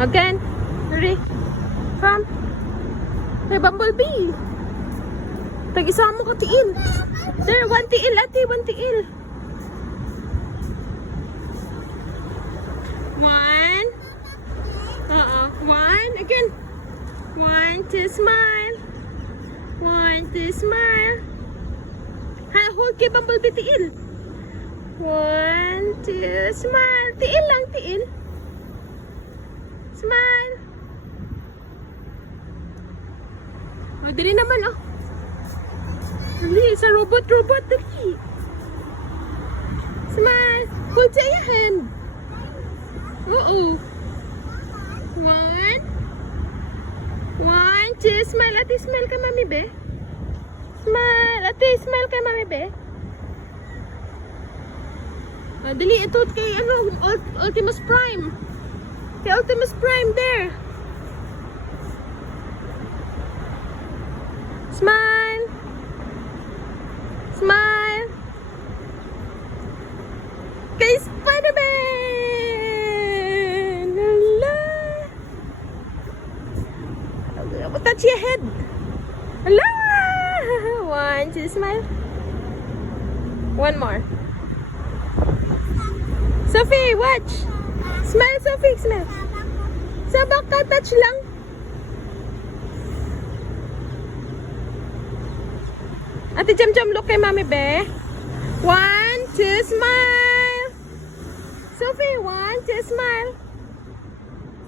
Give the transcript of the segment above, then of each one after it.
Again. Hurry. Come. Hey, bumblebee. Tag-isa mo ka tiil. There, one tiil, ate. One tiil. One. One. Again. One, two, smile. One, two, smile. Ha, hold kay bumblebee tiil. One, two, smile. Tiil lang, tiil. Smile. Oh, dali naman, oh. Dali, sa robot, dali. Smile. Hold sa iya hand. Oo. One. One, two, smile. Ate, smile ka, mami, be. Smile. Ate, smile ka, mami, be. Oh, dali, ito kay, Ultimus Prime. Kay Ultimus Prime, there. Smile. Smile. Kay Spider-Man. Hala. Touch your head. Hala. One, two, smile. One more. Sophie, watch. Smile, Sophie, smile. Sabak ka, touch lang. Ate Jam, look kay Mami Be. One, two, smile. Sophie, one, two, smile.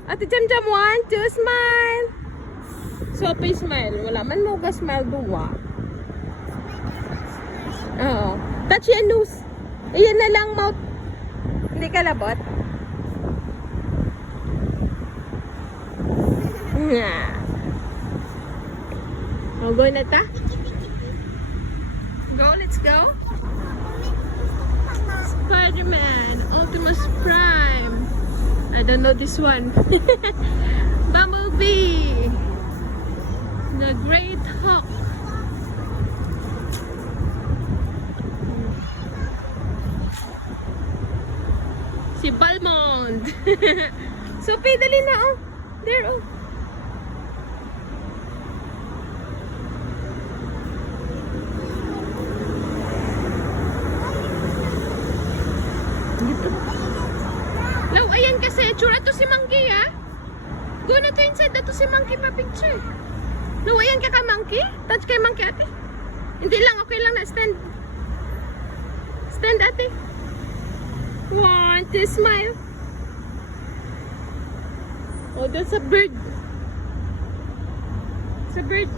Ate Jam, one, two, smile. Sophie, smile. Wala man mo ka smile duwa. Oo. Touch your nose. Ayan na lang, mouth. Hindi ka labot. Oh, go na ta. Go, let's go. Spider-Man, Optimus Prime. I don't know this one. Bumblebee. The Great Hawk. Si Balmond. Sophie, dali na, oh. There, oh. Law, ayan kasi. Tsura to si Monkey, ha? Go na to inside. Dato si Monkey pa picture. Law, ayan ka ka, Monkey? Touch kay Monkey, ate. Hindi lang. Okay lang na. Stand. Stand, ate. One, two, smile. Oh, that's a bird. It's a bird.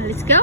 Let's go.